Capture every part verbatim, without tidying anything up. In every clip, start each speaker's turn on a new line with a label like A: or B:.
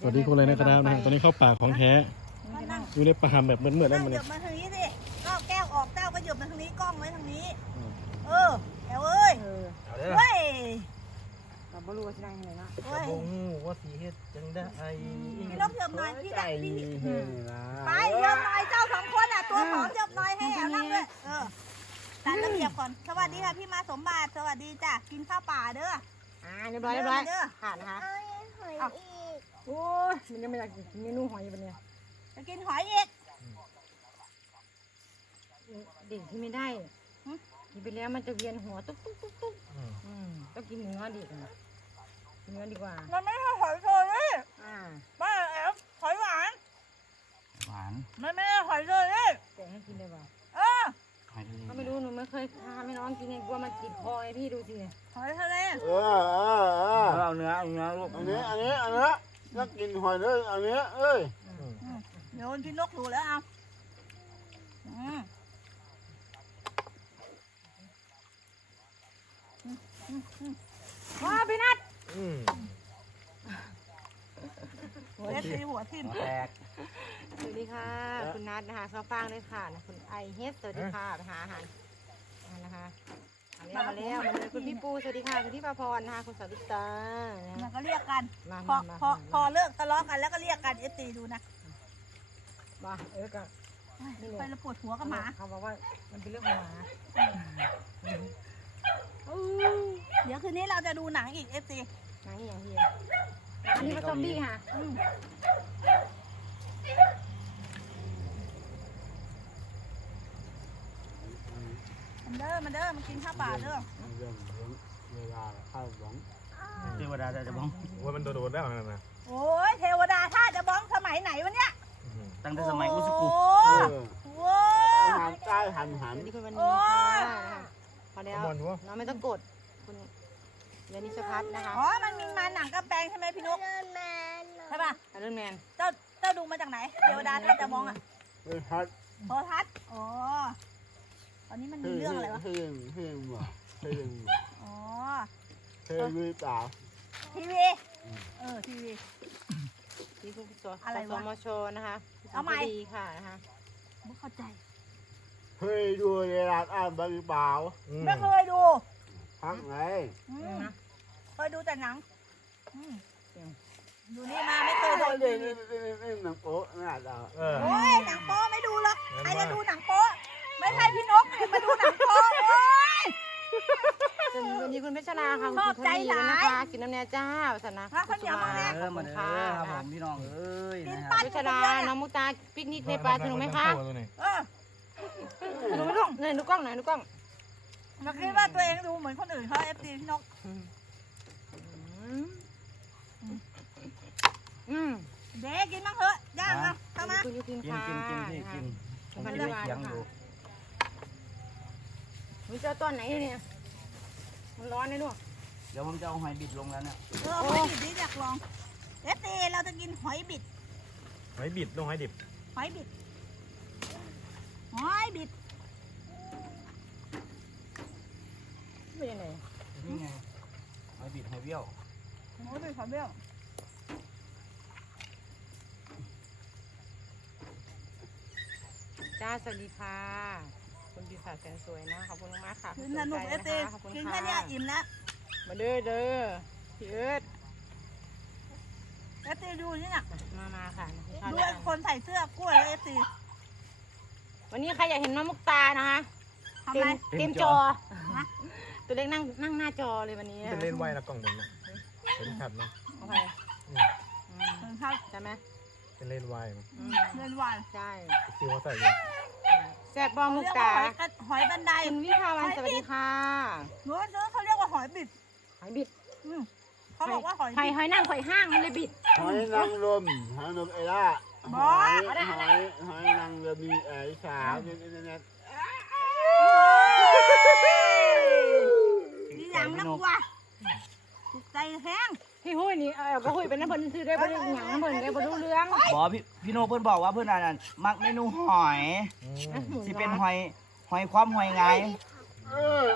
A: วัสดีคุณเลยนะครับนะตอนนี้เข้าป่าของแท้อยู่ในป่าแบบเหมือนเหมือนนั่นมัน
B: ห
A: เล
B: ยิ
A: ย
B: บมาทางนี้สิก็แก้วออกเจ้าก็หยิบมาทางนี้กล้องไว้ทางนี้เออแก้วเอ้ยเฮ้ย
C: เราไม่รู้ว่าจะนั่งยังไงเนาะ
B: เฮ้ย
D: โอ้โหว่าสีเฮ็ดจังได้ไอ้
B: พี่นกหยิบหน่อยพี่ได้พี่
D: เห็นละ
B: ไปหยิบหน่อยเจ้าสองคนอ่ะตัวหอมหยิบหน่อยให้แอลนั่งด้วยเออตัดระเบียบก่อนสวัสดีค่ะพี่มาสมบัติสวัสดีจ้ะกินข้าวป่าเด้อ
C: อ่าเรียบร้อยเรียบร้อยผ่านนะคะโอ้ยมันยังไม่อยากกินเมนูหอยอยู่ปะเนี่ย
B: จะกินหอยอีก
C: เด็กที่ไม่ได้กินไปแล้วมันจะเวียนหัวตุ๊กตุ๊กตุ๊กตุ๊กอืมต้องกินเนื้อดีกว่าเนื้อดีกว่า
B: มันไม่ใช่หอยโชยนี่
C: อ่า
B: บ้าแอลหอยหวาน
D: หวาน
B: มันไม่ใช่หอยโชยนี่
C: แต่ให้กินได้ป่ะ
B: เออ
D: หอยทะเล
C: ก็ไม่รู้หนูไม่เคยทำให้น้องกินไงกลัวมันติดคอไงพี่ดูสิ
B: หอยทะเล
E: เออเออเออ
D: เอาเนื้อเอาเนื้อลูก
E: อันนี้อันนี้อันนี้นักกินหอยเลยอันนี้เอ้ย
B: เดี๋ยวพี่นกดูแล้วเอาอืม
C: ว้าพี่นัท
D: อืม
B: เอฟซีหัวทิ่ม
D: หัวแตก
C: สวัสดีค่ะคุณนัทนะคะซอฟางเลยค่ะคุณไอเฮสสวัสดีค่ะไปหาอาหารนะคะมาแล้วมาเลยคุณพี่ปูสวัสดีค่ะคุณพี่ปาพรนะคะคุณสาวิตา
B: มันก็เรียกกัน
C: มา
B: พอ
C: มา
B: พอพอเลิกทะเลาะกันแล้วก็เรียกกันเอฟซีดูนะ
C: มาเออก็
B: ไปแล้วปวดหัวกับหมา
C: เขาบอกว่ามันเป็นเรื่องของหมา
B: เดี๋ยวคืนนี้เราจะดูหนังอีกเอฟซี
C: หนังอย่างเดียวอันนี้มันซอมบี้ค่ะ
B: มันเด้อมันเด้อมันกินข้าวป่าเด้อ
E: เรื่องเวลาข้าวหวัง
D: เทวดาจะบ้อง
A: ว่ามันโดนแล้วนั่นนะ
B: โอ้ยเทวดาท่าจะบ้องสมัยไหนวะเนี่ย
D: ตั้งแต่สมัยอุสกุ
B: โอ้
E: เออ
B: โห
E: หันใต้หันหัน
C: สวัสดีคุณวันนี้ค่ะพอแล้วน้องไม่ต้องกดคุณเยนิชพัฒน์นะคะ
B: อ๋อมันมีมาหนังกระแปงใช่ไหมพี่นกใช่ป่ะ
C: อรุณแมน
B: เจ้าเจ้าดูมาจากไหนเทวดาท่าจะบ้องอ่ะ
E: เฮ้ยฮัท
B: โทรทัศน์อ๋อตอนนี้มันมี
E: เฮ้ย
B: เรื่องอะไรวะ
E: เฮ้ยเฮ้ยว่ะเฮ้ยว่ะ
B: อ๋อ
E: เฮ้ยวิตา
B: ทีวีเออทีวี
C: ที่คุณส
B: อะไรวะ
C: สมชนะคะ
B: เอาใหม่
C: ดีค่ะนะคะ
B: ไม่เข้าใจ
E: เฮ้ยดูเวลาอ่านบางเปล่า
B: ไม่เคยดู
E: พักไง
B: อืม
C: นะ
B: เคยดูแต่หนังอืมดูนี่มาไม่เคยดู
E: นี่นี่นี่นี่หนังโป๊ะน่าจะ
A: เออ
B: โอ้ยหนังโป๊ไม่ดูหรอกใครจะดูหนังโป๊ไม่ใช่พี่นกเนี่ยมาดูหนังโป๊โอ้ย
C: ส่วนวันนี้คุณเพชรนาค่ะ
B: ชอบใจหลาย
C: นะคะกินน้ำเนียเจ้าสนะ
B: มาข้าวเหนียวมาแน่
D: เออมาเด้อครับผมพี่น้องเอ้ย
B: กิน
D: นะค
B: ปั้
D: รับ
B: น
C: เพชรนาน้องมุกตาปิกนิกในป่าสนุกไหมคะ
B: เออ
C: สนุกไหมลูกเนี่ยดูกล้องหน่อยดูกล้อง
B: มาคิดว่าตัวเองดูเหมือนคนอื่นเขาเอฟซีพี่นก
C: อืม
B: เด็กกินบ้างเถอะย่างนะเข้ามา
C: คุณยูทิน
D: กิน
C: ค่ะ
D: กินกินพี่กินผมจะได้เคียงอยู่
C: หนูเจอตอนไหนเนี่ยมันร้อนเลยลูก
D: เดี๋ยวผมจะเอาหอยบิดลงแล้วเนี่ย
B: เออหอยบิดนี่อยากลองเอฟซีเราจะกินหอยบิด
A: หอยบิดลงหอยดิบ
B: หอยบิดหอยบิด
C: เป็นยังไง
D: นี่ไงหอยบิดหอยเบี้ยว
B: หอยบิดหอยเบี้ยว
C: จ้าสวัสดีค่ะคุณปีศาจแสนสวยนะขอบคุณมากค่ะ
B: กินสนุกเอฟซี
C: ขอบคุณ
B: กิน
C: ค่ะ
B: แค่เนี้ยอิ่มแล้ว
C: มาเด้อเด้อพี่เอิร์ด
B: เอฟซีดูนี่น่ะ
C: มามาค่ะ
B: ดูไอ้คนใส่เสื้อกล้วยเอฟซี
C: วันนี้ใครอยากเห็นน้องมุกตานะคะ
B: ทำ
C: เต็
B: ไร
C: มเต็มจอตัวเล็กนั่งนั่งหน้าจอเลยวันนี้
A: เป็นเล่นไว้นะกล่องบนนะเป็นขัดเนาะ
C: โอเค
B: เดินเข้า
C: ใช่ไหม
A: เป็นเล่นไว้
B: เดินวาน
C: ใช่
A: ซิวเขาใส่เลย
C: แซ่บบอมุก
B: เรียก
C: ตา
B: ว่าหอยกระหอยบันได
C: คุณวิภาวันสวัสดีค่ะ
B: หนูซื้อเขาเรียกว่าหอยบิด
C: หอยบิด
B: อืมเขาบอกว่าหอย
C: หอย
B: บิด
C: หอยนั่งหอยห้างมันเลยบิด
E: หอยนางรมหอยนกเอล่าหอยหอยหอยนางรมมีไอ้สาวเนี่ยเนี่ยเนี่ย
B: ดีหลังนะกูว่ะใจแห้ง
C: พี่หุ้ยนี่เออก็หุ้ยเป็นน้ำเพิ่นซื้อได้บ่ได้หยังน้ำเพิ่นได้บ่รู้เรื่อง
D: บอกพี่พี่โนเพื่อนบอกว่าเพื่อนอ่านมักเมนูหอยสิเป็นหอยหอยความหอยไง
E: เออ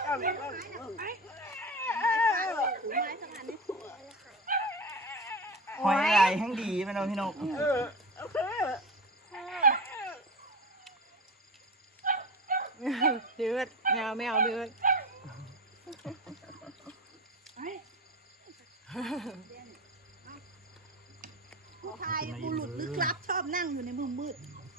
B: เ
D: หอยอะไรแห้งดีไหมน้องพี่น้อง
E: เออโอเค
C: เดือดแมวแมวเดือด
B: ผู้ชายบุรุษลึกลับชอบนั่งอยู่ในมุมมืด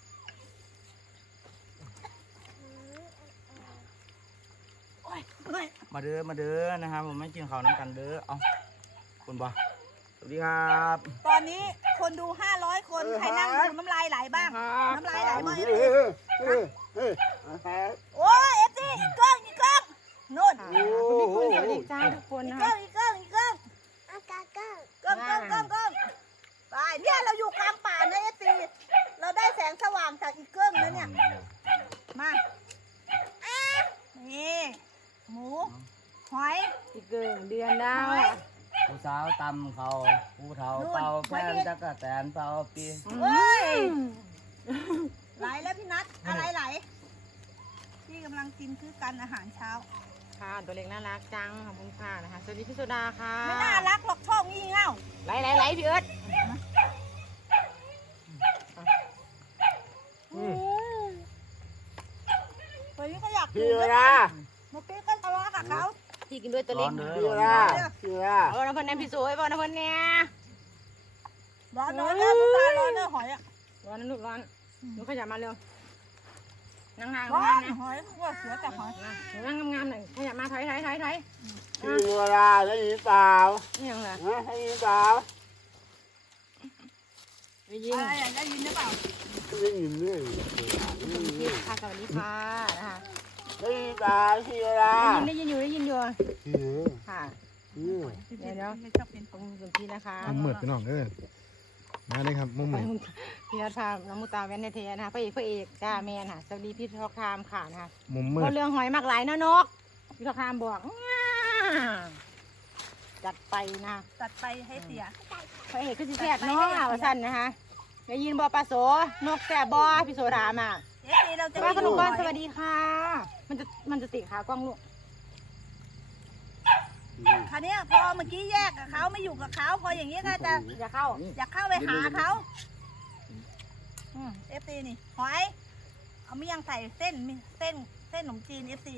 B: โอ้ยเฮ้ย
D: มาเด้อมาเด้อนะครับผมไม่กินข้าวน้ำกันเด้อเอาคุณบ่สวัสดีครับ
B: ตอนนี้คนดูห้าร้อยคนใครนั่งดูน้ำลายไหลบ้าง น้ำลายไหลมั้ง
E: เออเออเออเออ
B: โอ้ยเอฟซีอีกกล้องอีกกล้องนู่น
C: ค่ะคุณพี่ปุ้ยสวัสดีจ้าทุกคน
B: อีก
C: นะ
B: กล้อ
C: คะ
B: งอีกกล้องอีกกล้องกล้องกล้องกล้องกล้องไปเนี่ยเราอยู่กลางป่านะเอฟซีเราได้แสงสว่างจากอีกกล้องแล้วเนี่ยมานี่หมูหอย
C: อีกเกินเดือนดาว
D: ผู้สาวตำเขาผู้เฒ่าเป่าแป้นจักรแตนเป่าปี
B: เฮ้ยไหลแล้วพี่นัทอะไรไหลพี่กำลังกินคือกันอาหารเช้า
C: ค่ะตัวเล็กน่ารักจังขอบคุณค่ะนะคะสวัสดีพี่โซดาค่ะ
B: ไม่น่ารักหรอกช่องงี่เง่า
C: ไหลไหลไหลพี่เอิร์ธ
B: วันนี้ก็อยากกิ
E: พี่
B: น
E: เว
B: ด้วย
E: ลา
B: เมื่อกี้ก็ทะเลาะกับเขา
C: พี่กินด้วยตัวเล็ก
E: พี่เวลาพี่เวลา
C: เออน้ำพันแนมพี่สวยบอกน้ำพันแนม
B: ร้อนร้อนแล้วตาร้อนเลยหอยอ่ะ
C: ร้อนนะลูกร้อนลูกขยับมาเร็วนั่งงาม
B: ร้อ
C: ๆงาม
B: น
C: นะ
B: หอยว่าเสือแต่หอย
C: นะหนูนั่งงามๆหน่อยขยับมาถอยถอยถอยถอย
E: พี่เวลาได้ยินเปล่า
C: นี่ยังไง
E: ได้ยินเปล่า
C: ไปยิง
B: อะไรอย่างได้ยินหรือเปล่า
E: ได้ยินเลย
C: พี่ค่ะสวัสดีค่ะนะคะ
E: ได้ยินเปล่าพี่เวลา
C: ได้ยินได้ยินอยู่ได้ยินอยู่
E: พี่
C: ค่ะ
E: พี่
C: เดี๋ยวเดี๋ยว
B: ไม่ชอบเป็น
C: ตรงส่วนพี่นะคะ
A: มุมมืดพี่น้องเออมาเลยครับมุมมืด
C: พี่นัทพาน้องมุตาแวนเทนะคะพระเอกพระเอกจ้าแมนค่ะสวัสดีพี่ทอกทามค่ะนะคะ
A: มุมมื
C: ก็
A: ด
C: เรื่องหอยมากหลายนะนกพี่ทอกทามบอกง่าจัดไปนะ
B: ตัดไปให้เสีย
C: พระเอกคือสิแซ่บเนาะว่าสั้นนะคะได้ยินบอปลาโสนกแซ่บบอพี่โสถามอ่ะ
B: เอฟซีเราจะ
C: ว่าขนม
B: ห
C: บ้า
B: อน ย
C: สวัสดีค่ะ มันจะมันจะติดขากล้องลูก
B: คราวนี้พอเมื่อกี้แยกกับเขาไม่อยู่กับเขาพออย่างนี้ก็จะ
C: อย่าเข้า
B: อยากเข้าไปหาเขาเอฟซีนี่หอยเอาเมี่ยงใส่เส้นมีเส้นเส้นขนมจีนเอฟซี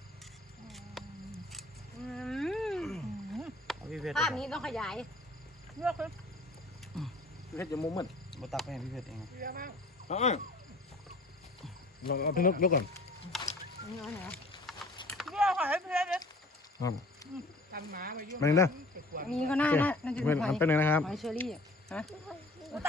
C: อืม
D: พี่เพชร
C: ภาพนี้ต้องขยาย
B: เลือกเลย
A: เพชรจะมุมมืด
D: มาตักให้พี่เพชรเอง
A: เอาเอาลองเอาพี่นกยกก่อน
C: นี่เอาไหนอย
B: เลือกหอยเพื่อนเลย
A: ครับมาหนึ่งนะ
C: อันนี้ก็น่าน่าน่าจะ
A: เพื่
C: เป็
A: อน
C: นหอย
A: เป็นหนึ่งนะครับ
C: หอยเชอรี่ฮะ